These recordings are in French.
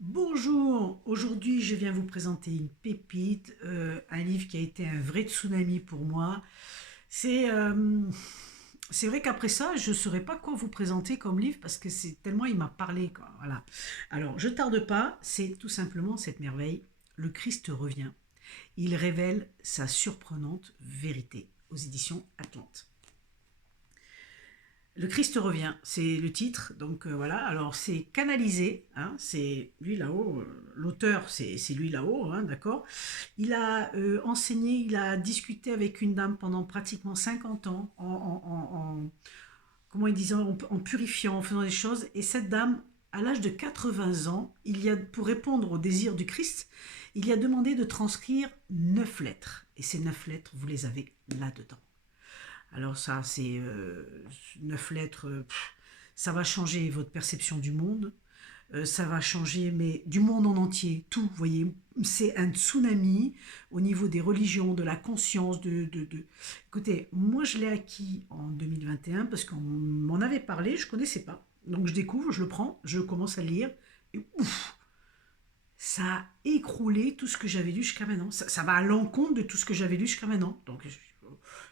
Bonjour, aujourd'hui je viens vous présenter une pépite, un livre qui a été un vrai tsunami pour moi. C'est euh, c'est vrai qu'après ça, je ne saurais pas quoi vous présenter comme livre parce que c'est tellement il m'a parlé, quoi. Voilà. Alors, je tarde pas, c'est tout simplement cette merveille. Le Christ revient. Il révèle sa surprenante vérité aux éditions Atlante. Le Christ revient, c'est le titre, donc voilà, alors c'est canalisé, hein, c'est lui là-haut, l'auteur c'est lui là-haut, hein, d'accord. Il a enseigné, il a discuté avec une dame pendant pratiquement 50 ans, comment il disait, en purifiant, en faisant des choses, et cette dame, à l'âge de 80 ans, pour répondre au désir du Christ, il y a demandé de transcrire 9 lettres, et ces 9 lettres, vous les avez là-dedans. Alors ça, c'est 9 lettres. Ça va changer votre perception du monde. Ça va changer, mais du monde en entier, tout, vous voyez. C'est un tsunami au niveau des religions, de la conscience. Écoutez, moi je l'ai acquis en 2021 parce qu'on m'en avait parlé, je ne connaissais pas. Donc je découvre, je le prends, je commence à lire. Et ouf, ça a écroulé tout ce que j'avais lu jusqu'à maintenant. Ça va à l'encontre de tout ce que j'avais lu jusqu'à maintenant. Donc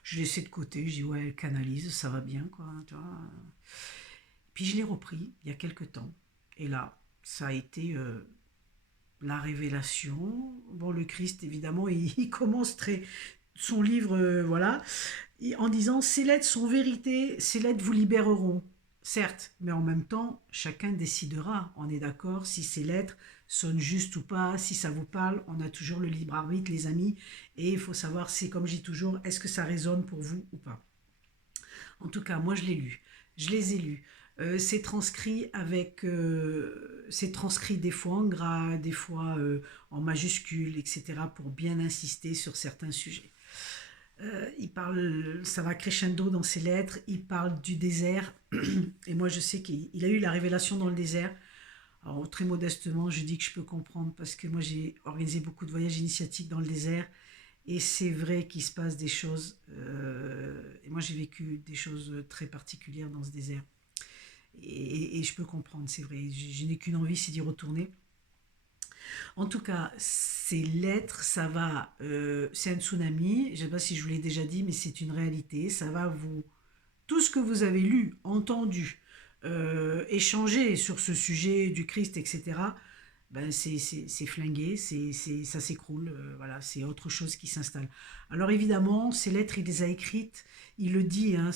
je laissais de côté, je dis ouais, elle canalise, ça va bien, quoi. Tu vois. Puis je l'ai repris il y a quelques temps. Et là, ça a été la révélation. Bon, le Christ, évidemment, il commence son livre, voilà, en disant ces lettres sont vérité, ces lettres vous libéreront. Certes, mais en même temps, chacun décidera, on est d'accord, si ces lettres sonnent justes ou pas, si ça vous parle, on a toujours le libre arbitre, les amis, et il faut savoir, c'est comme je dis toujours, est-ce que ça résonne pour vous ou pas. En tout cas, moi je l'ai lu, je les ai lus. C'est transcrit des fois en gras, des fois en majuscules, etc., pour bien insister sur certains sujets. Ça va crescendo dans ses lettres, il parle du désert, et moi je sais qu'il a eu la révélation dans le désert. Alors très modestement, je dis que je peux comprendre parce que moi j'ai organisé beaucoup de voyages initiatiques dans le désert, et c'est vrai qu'il se passe des choses, et moi j'ai vécu des choses très particulières dans ce désert. Et je peux comprendre, c'est vrai, je n'ai qu'une envie, c'est d'y retourner. En tout cas, ces lettres, c'est un tsunami. Je ne sais pas si je vous l'ai déjà dit, mais c'est une réalité. Ça va vous, tout ce que vous avez lu, entendu, échangé sur ce sujet du Christ, etc. Ben c'est flingué, ça s'écroule, voilà, c'est autre chose qui s'installe. Alors évidemment, ces lettres, il les a écrites, il le dit, hein,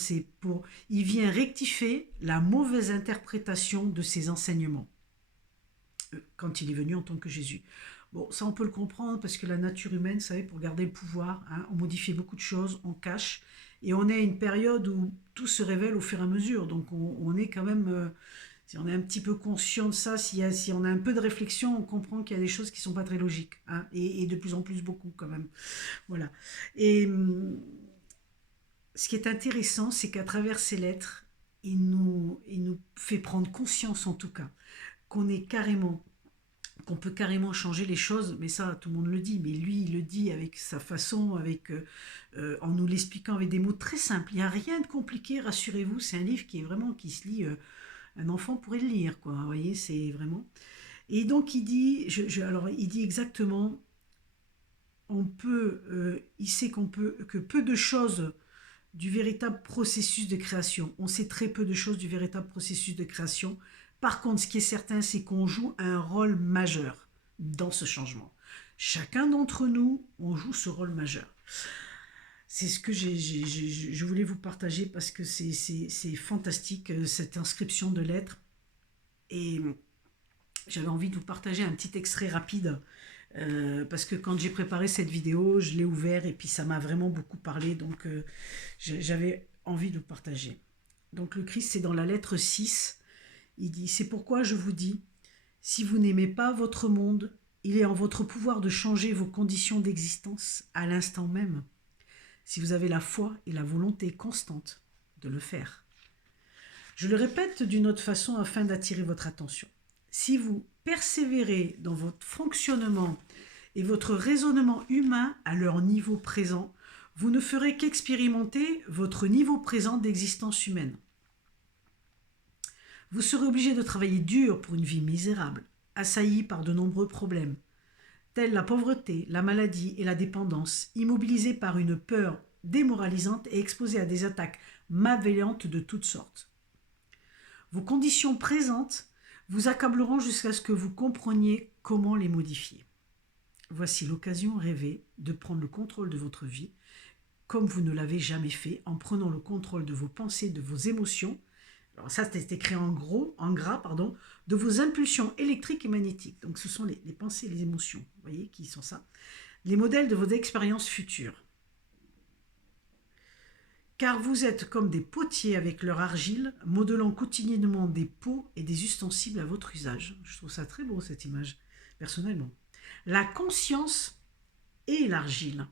il vient rectifier la mauvaise interprétation de ses enseignements quand il est venu en tant que Jésus. Bon, ça on peut le comprendre parce que la nature humaine, vous savez, pour garder le pouvoir, hein, on modifie beaucoup de choses, on cache, et on est à une période où tout se révèle au fur et à mesure. Donc on est quand même, si on est un petit peu conscient de ça, si on a un peu de réflexion, on comprend qu'il y a des choses qui ne sont pas très logiques, hein, et de plus en plus beaucoup quand même. Voilà. Et ce qui est intéressant, c'est qu'à travers ces lettres, il nous fait prendre conscience en tout cas qu'on est carrément qu'on peut carrément changer les choses, mais ça tout le monde le dit, mais lui il le dit avec sa façon, en nous l'expliquant avec des mots très simples. Il n'y a rien de compliqué, rassurez-vous, c'est un livre qui est vraiment qui se lit, un enfant pourrait le lire, quoi. Vous voyez, c'est vraiment. Et donc il dit, alors il dit exactement, il sait qu'on peut que peu de choses du véritable processus de création. On sait très peu de choses du véritable processus de création. Par contre, ce qui est certain, c'est qu'on joue un rôle majeur dans ce changement. Chacun d'entre nous, on joue ce rôle majeur. C'est ce que je voulais vous partager parce que c'est fantastique, cette inscription de lettres. Et j'avais envie de vous partager un petit extrait rapide parce que quand j'ai préparé cette vidéo, je l'ai ouvert et puis ça m'a vraiment beaucoup parlé, donc j'avais envie de le partager. Donc le Christ, c'est dans la lettre 6, il dit, c'est pourquoi je vous dis, si vous n'aimez pas votre monde, il est en votre pouvoir de changer vos conditions d'existence à l'instant même, si vous avez la foi et la volonté constante de le faire. Je le répète d'une autre façon afin d'attirer votre attention. Si vous persévérez dans votre fonctionnement et votre raisonnement humain à leur niveau présent, vous ne ferez qu'expérimenter votre niveau présent d'existence humaine. Vous serez obligé de travailler dur pour une vie misérable. assailli par de nombreux problèmes, tels la pauvreté, la maladie et la dépendance, immobilisé par une peur démoralisante et exposé à des attaques malveillantes de toutes sortes. Vos conditions présentes vous accableront jusqu'à ce que vous compreniez comment les modifier. Voici l'occasion rêvée de prendre le contrôle de votre vie, comme vous ne l'avez jamais fait, en prenant le contrôle de vos pensées, de vos émotions. Alors ça, c'est écrit en gras, de vos impulsions électriques et magnétiques. Donc ce sont les pensées et les émotions, vous voyez, qui sont ça. Les modèles de vos expériences futures. Car vous êtes comme des potiers avec leur argile, modelant quotidiennement des pots et des ustensiles à votre usage. Je trouve ça très beau, cette image, personnellement. La conscience est l'argile,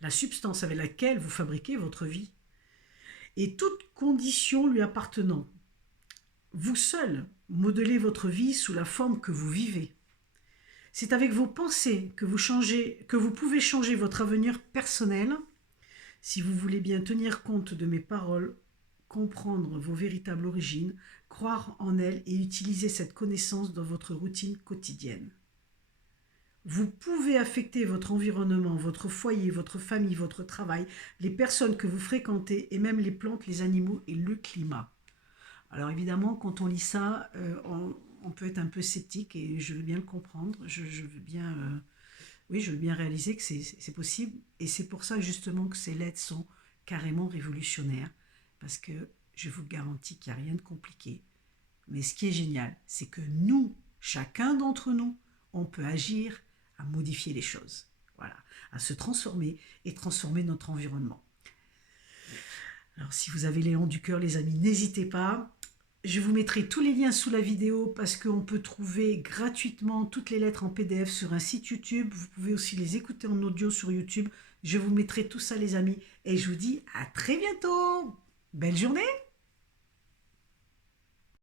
la substance avec laquelle vous fabriquez votre vie, et toute condition lui appartenant. Vous seul modelez votre vie sous la forme que vous vivez. C'est avec vos pensées que vous pouvez changer votre avenir personnel. Si vous voulez bien tenir compte de mes paroles, comprendre vos véritables origines, croire en elles et utiliser cette connaissance dans votre routine quotidienne. Vous pouvez affecter votre environnement, votre foyer, votre famille, votre travail, les personnes que vous fréquentez et même les plantes, les animaux et le climat. Alors évidemment, quand on lit ça, on peut être un peu sceptique et je veux bien le comprendre. Je veux bien, oui, je veux bien réaliser que c'est possible. Et c'est pour ça justement que ces lettres sont carrément révolutionnaires. Parce que je vous garantis qu'il n'y a rien de compliqué. Mais ce qui est génial, c'est que nous, chacun d'entre nous, on peut agir à modifier les choses. Voilà, à se transformer et transformer notre environnement. Alors si vous avez l'élan du cœur, les amis, n'hésitez pas. Je vous mettrai tous les liens sous la vidéo parce qu'on peut trouver gratuitement toutes les lettres en PDF sur un site YouTube. Vous pouvez aussi les écouter en audio sur YouTube. Je vous mettrai tout ça, les amis. Et je vous dis à très bientôt. Belle journée!